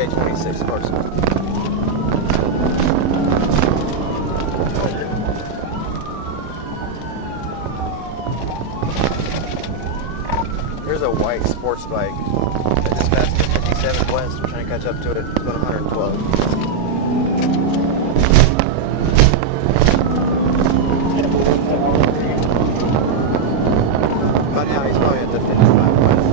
3A26 horsepower. Here's a white sports bike. I just passed the 57 West. I'm trying to catch up to it. It's about 112. But yeah, he's probably at the 55 West.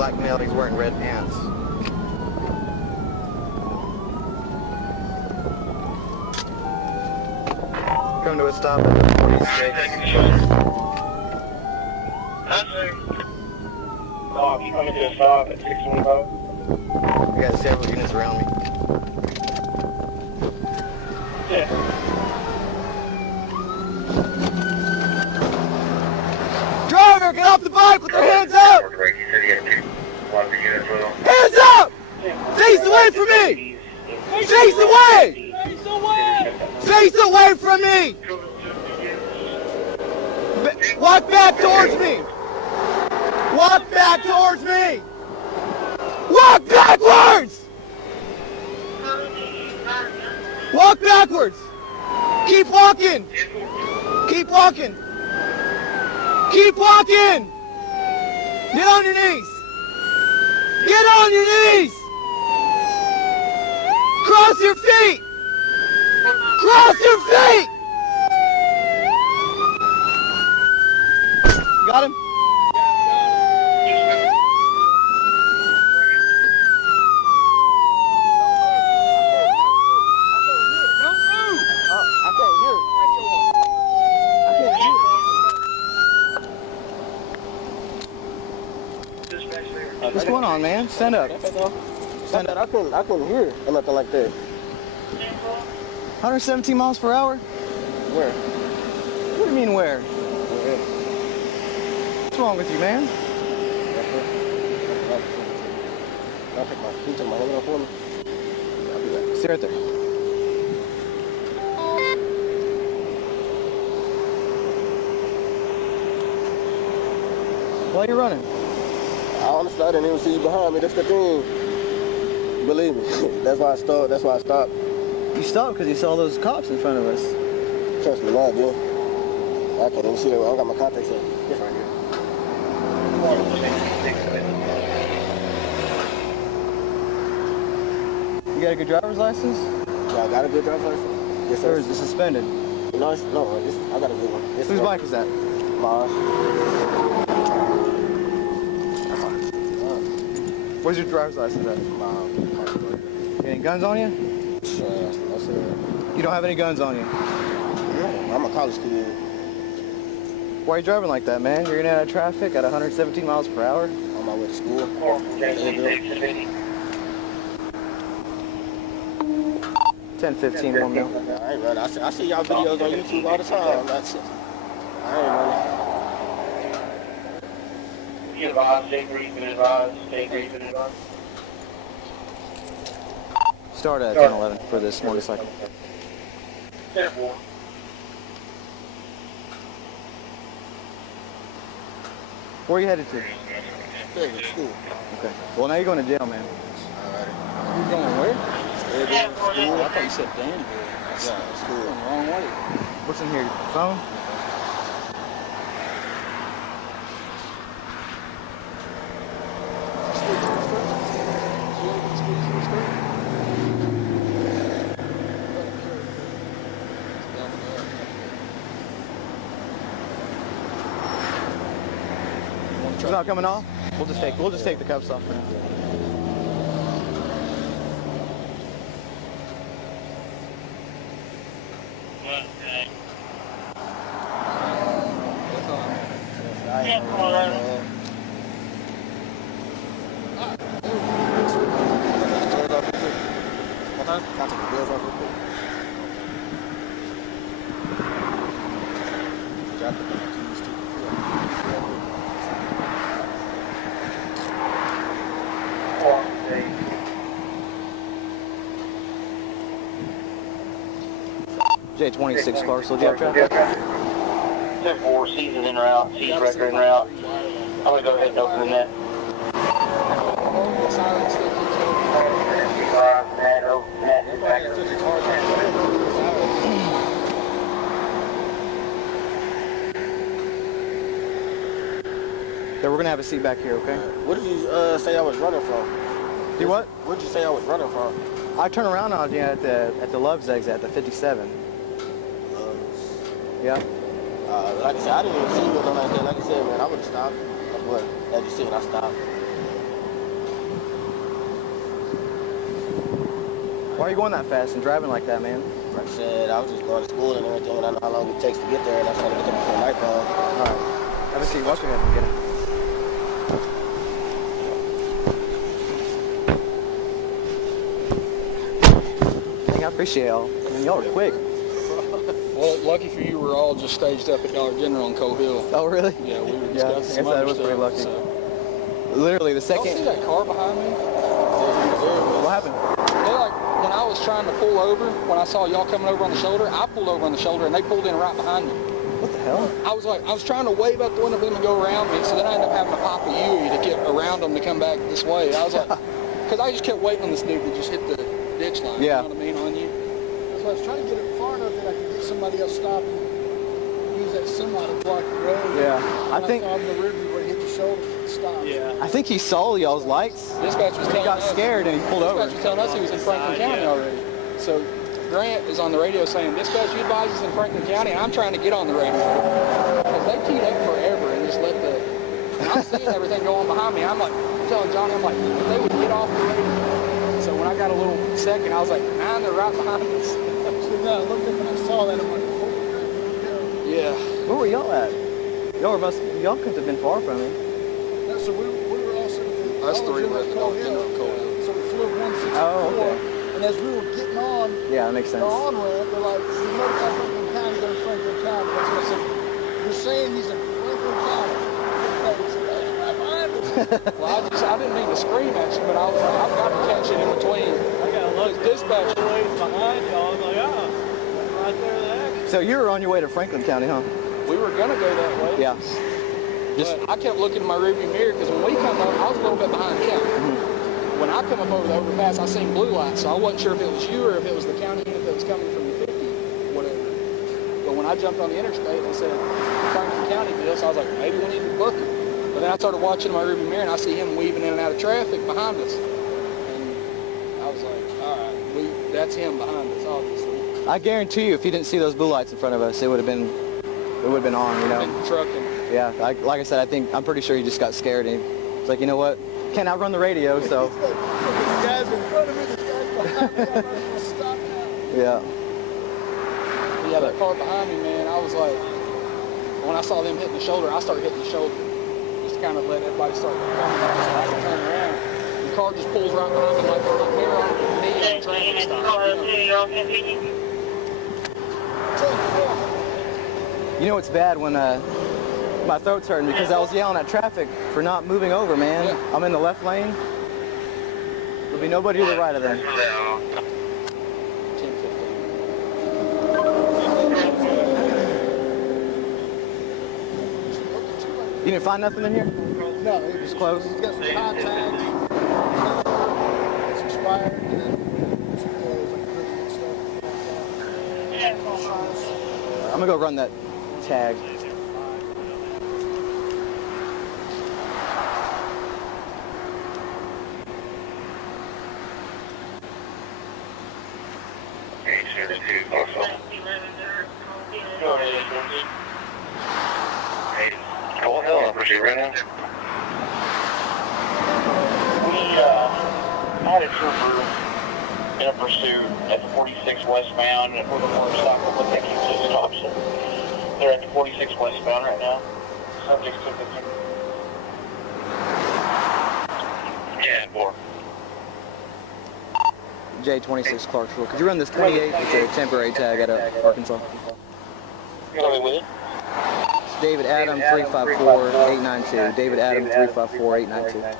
black male, he's wearing red pants. Come to a stop at the 46. I'm coming to a stop at 625. I got several units around me. Yeah. Driver, get off the bike with your hands up! Hands up! Face away from me! Face away! Face away from me! Walk back towards me! Walk back towards me! Walk backwards! Walk backwards! Keep walking! Keep walking! Keep walking! Get on your knees! Get on your knees! Cross your feet! Cross your feet! Got him? What's going on, man? Stand up. Stand up. I couldn't hear or nothing like that. 117 miles per hour? Where? What do you mean where? What's wrong with you, man? I'll take my feet to my leg for me. I'll be back. Stay right there. Why are you running? Honestly, I didn't even see you behind me. That's the thing. Believe me. That's why I stopped. That's why I stopped. You stopped because you saw those cops in front of us. Trust me, now, dude. I can't even see it. I don't got my contacts in. It's right here. You got a good driver's license? Yeah, I got a good driver's license. Yes, sir. Or is it suspended? No, I got a good one. Whose bike is that? Mine. Where's your driver's license at? Mine. Any guns on you? That's it. You don't have any guns on you? Yeah, I'm a college kid. Why are you driving like that, man? You're in and out of traffic at 117 miles per hour? On my way to school. 10:15, 1 mil. I ain't running. I see y'all videos on YouTube all the time. That's it. I ain't running. You advise, stay brief and advise, stay brief and advise. Start at 10:11 for this motorcycle. 10-4. Where are you headed to? Yeah, school. Okay. Well, now you're going to jail, man. Alright. You're going where? School. I thought you said Danville. Yeah, school. You're going the wrong way. What's in here? Your phone? It's not coming off? We'll just take the cuffs off for now. J26 parcel, do you have traffic? 10-4, season's en route, season record en route. I'm going to go ahead and open the net. Yeah, we're going to have a seat back here, okay? What did you say I was running from? Do what? What did you say I was running from? I turn around on you at the Love's exit at the 57. Yeah? Like I said, I didn't even see you or nothing like that. Like I said, man, I would have stopped. But as you said, I stopped. Why are you going that fast and driving like that, man? I said I was just going to school and everything, and I know how long it takes to get there, and I was trying to get there before nightfall. All right. Have a seat. Watch your head and get it. Dang, I appreciate y'all. I mean, y'all are quick. Well, lucky for you, we're all just staged up at Dollar General on Coe Hill. Oh, really? Yeah, we were Yeah, I discussing guess that was pretty lucky. So. Literally, the second... Y'all see that car behind me? What happened? They like, when I was trying to pull over, when I saw y'all coming over on the shoulder, I pulled over on the shoulder and they pulled in right behind me. What the hell? I was trying to wave out the window for them to go around me, so then I ended up having to pop a U-ey to get around them to come back this way. I was like, because I just kept waiting on this dude to just hit the ditch line, yeah. You know what I mean, on you. So I was trying to get it far enough that I could get somebody else stopped and use that semi to block the road. Yeah, I think... I saw him in the rear view where he hit the shoulder and stopped. Yeah. I think he saw y'all's lights. Dispatch was telling He got us, scared and he pulled over. Dispatch was telling us he was in Franklin County already. So Grant is on the radio saying, dispatch, you advise us in Franklin County, and I'm trying to get on the radio. Because they teed up forever and just let the... And I'm seeing everything go on behind me. I'm like, telling Johnny, I'm like, if they would get off the radio. So when I got a little second, I was like, nah, they're right behind us. So then I looked up and I saw that, I'm like, oh, Yeah. Where were y'all at? Y'all couldn't have been far from me. no, so we were also... Us three were at the Dollar General on Coe Hill. So we flew 164. Oh, okay. And as we were getting on, Yeah, that makes sense. the on-ramp, they're like, you notify Franklin County, go to Franklin County. That's what I said. You're saying he's in Franklin County. Well, I didn't mean to scream at you, but I was like, I've got to catch it in between. I got to look Dispatch behind y'all. I was like, right there, the exit. So you were on your way to Franklin County, huh? We were gonna go that way. Yeah. Just But I kept looking in my rearview mirror because when we come up, I was a little bit behind him. When I come up over the overpass, I seen blue lights, so I wasn't sure if it was you or if it was the county unit that was coming from the 50, whatever. But when I jumped on the interstate, they said Franklin County deal, so I was like, maybe we need to book it. But then I started watching my rearview mirror and I see him weaving in and out of traffic behind us. And I was like, all right, that's him behind us, obviously. I guarantee you, if he didn't see those blue lights in front of us, it would have been on, you know. Been trucking. Yeah, like I said, I'm pretty sure he just got scared and he's like, you know what? Can't outrun the radio, so. This guy's in front of me, this guy's behind me, I'm not going to stop now. Yeah. Yeah, that car behind me, man, I was like, when I saw them hitting the shoulder, I started hitting the shoulder. Just to kind of let everybody start coming up so I could turn around. The car just pulls right behind me like a mirror on me and the traffic stops. You know it's bad when my throat's hurting because I was yelling at traffic for not moving over, man. Yeah. I'm in the left lane. There'll be nobody to the right of them. 10-15. You didn't find nothing in here? No, it was closed. He's got some contacts. It's expired, and then there's like pretty good stuff. I'm gonna go run that tag. Coe Hill, I'm pursuit right now. We had a trooper in a pursuit at 46 westbound with a motorcycle, but they keep just stops it. They're at 46 westbound right now. Subjects took the 10-4. J26 Clarksville. Could you run this 28? It's a temporary tag out of Arkansas. Tell me with it. David Adam 354-892. David Adam 354-892.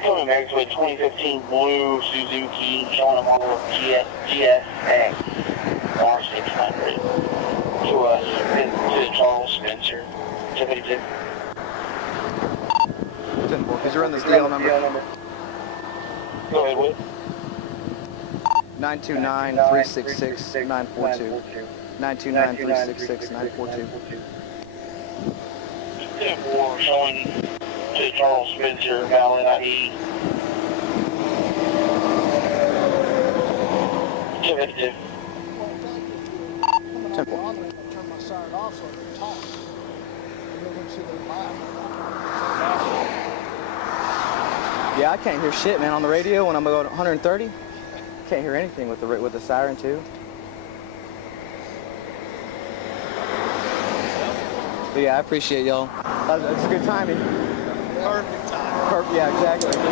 Coming back to a 2015 blue Suzuki, showing a model of GSX R600 to us, to Charles Spencer. 252. 10-4. Could you run this DL number? Go ahead, Wood. 929-366-942. 929-366-942. 10-4 showing to Charles Spencer, valid ID. 252. Coming off the on-ramp, I turned my siren off so I could talk. And then when she didn't mind, Yeah, I can't hear shit, man, on the radio when I'm going 130. Can't hear anything with the siren too. But yeah, I appreciate y'all. It's good timing. Perfect time. Yeah, exactly. Just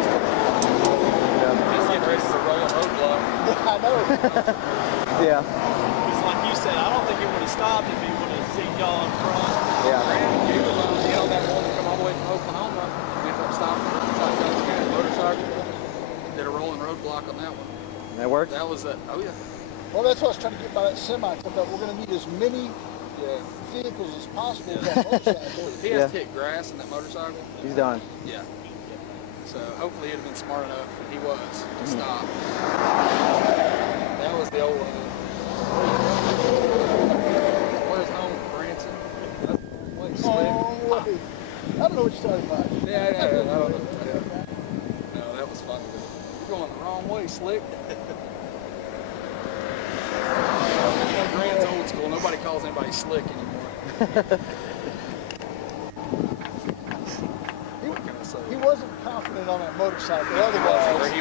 getting ready for a rolling roadblock. Yeah, I know. Yeah. It's like you said, I don't think it would have stopped if he would have seen y'all in front. Yeah. He was on, you know, that one that come all the way from Oklahoma. We ended up stopping at the motorcycle. Did a rolling roadblock on that one. That worked? That was a, oh yeah. Well, that's what I was trying to get by that semi. I thought we're going to need as many vehicles as possible with that motorcycle. He has to hit grass in that motorcycle. He's done. Yeah. So hopefully he'd have been smart enough, and he was, to stop. That was the old one. Where's home, Branson? Oh, wait. I don't know what you're talking about. Yeah, I don't know. Yeah. No, that was funny. You're going the wrong way, Slick. Grant's old school. Nobody calls anybody Slick anymore. What can I say? He wasn't confident on that motorcycle. Otherwise,